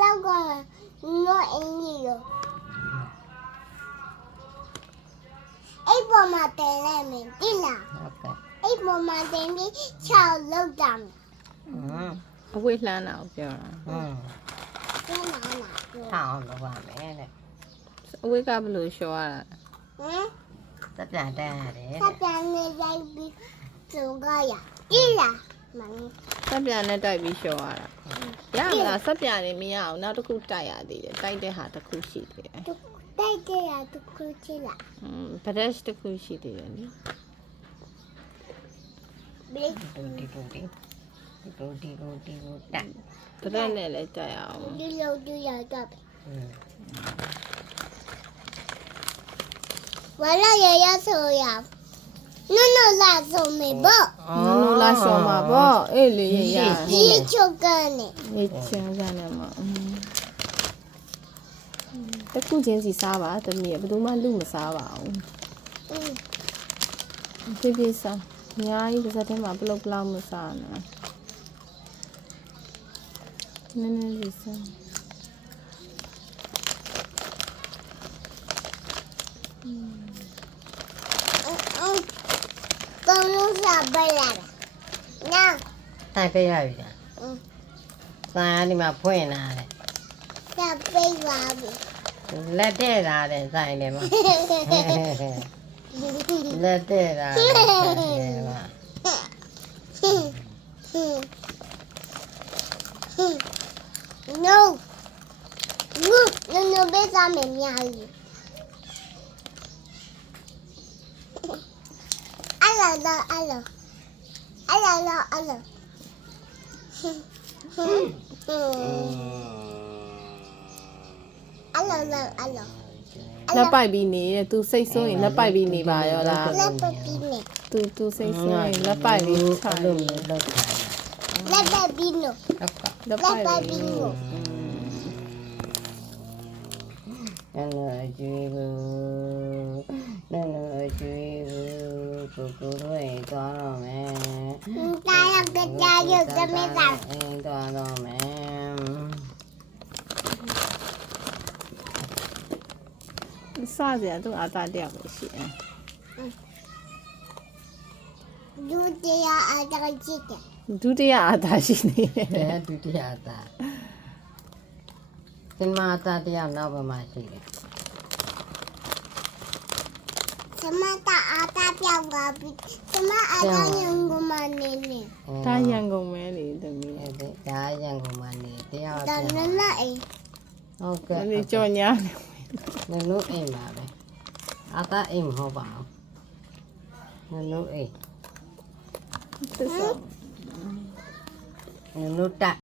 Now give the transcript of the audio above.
လောက်ကတော့အင်းကြီးရောအဲ့ပေါ်မှာတင်လိုက်မယ်တိလား ဟုတ်ကဲ့ အဲ့ပေါ်မှာတင်ပြီး6လောက်တာမယ် အဝေးလှမ်းတာကိုပြောတာ ပြန်လာလာပြော ထောင်းလုပ်ပါမယ်တဲ့ အဝေးကဘယ်လိုလျှော်ရတာ ဟမ် တက်ပြန်တန်းရတယ် စပြန်နေလိုက်ပြီးစုံကရတိလားမင်း ဆက်ပြန်နဲ့တိုက်ပြီးလျှော်ရတာရမလားဆက်ပြန်နေမရအောင်နောက်တစ်ခုတိုက်ရသေးတယ်တိုက်တဲ့ဟာတစ်ခုရှိသေးတယ် တိုက်ကြရတခုချစ်လား ဘရက်ရှ်တစ်ခုရှိသေးတယ်လေ ဘလိ ဒီတက် ဘရက်နဲ့လည်းတိုက်ရအောင် ဒီလိုဒီရတော့ဝလာရရဆိုရနုနလာဆိုမေဘော နူလာလျှော်မှာပေါ့အေးလေရ ဒီချုပ်ကနေ အေးချင်းစမ်းနေမှာတစ်ခုချင်းစီစားပါတမီးဘယ်သူမှလူမစားပါဘူးပြေးပြေးစားအများကြီးတစ်စက်တည်းမှာဘလောက်ဘလောက်မစားနဲ့နည်းနည်းလေးစား ကောင်းလို့စားပလာနာ တိုင်ပေးရပြီလားဆိုင်ကဒီမှာဖွင့်လာတယ် စားပေးပါပြီ လက်တဲ့လာတယ်ဆိုင်တယ်မှာလက်တဲ့လာတယ်မှာ no no ဘေးစားမယ်များကြီးအလာလာအလာအလာလာအလာအလာလာအလာ လက်ပိုက်ပြီးနေတဲ့သူစိတ်ဆိုးရင်လက်ပိုက်ပြီးနေပါရောလား လက်ပပီးနေ သူစိတ်ဆိုးရင်လက်ပိုက်ပြီးချာ လို့လောက်တာ လက်ပပီးနို ဟုတ်ကဲ့ လက် လက် ပိုက် ပ ပြီး ပီးနို နော်ကျွေးဘူးနော်ကျွေးဘူးကိုကိုတို့ရင်သွားတော့မယ် တာရကကြာရုပ်သမီးက အိမ်သွားတော့မယ် စစရာသူအာသာတယောက်ပဲရှိတယ် လူတရားအတကကြည့်တယ် ဒုတိယအာသာရှိနေတယ် တဲ့ဒုတိယသားစင်မာသားတရားနောက်ဘက်မှာရှိတယ် သမတာအတာပြောင်းကပြီသမအတာညုံကမနေနေ ဒါရန်ကုန်မဲလေသမီး အဲ့ဒါရန်ကုန်မှာနေတရား ဒါနနအိမ် ဟုတ်ကဲ့ ဒီကြော်ညာနေ နုအိမ်ပါပဲအသားအိမ်မဟုတ်ပါဘူးနုအိမ် သစ္စာ နုတက်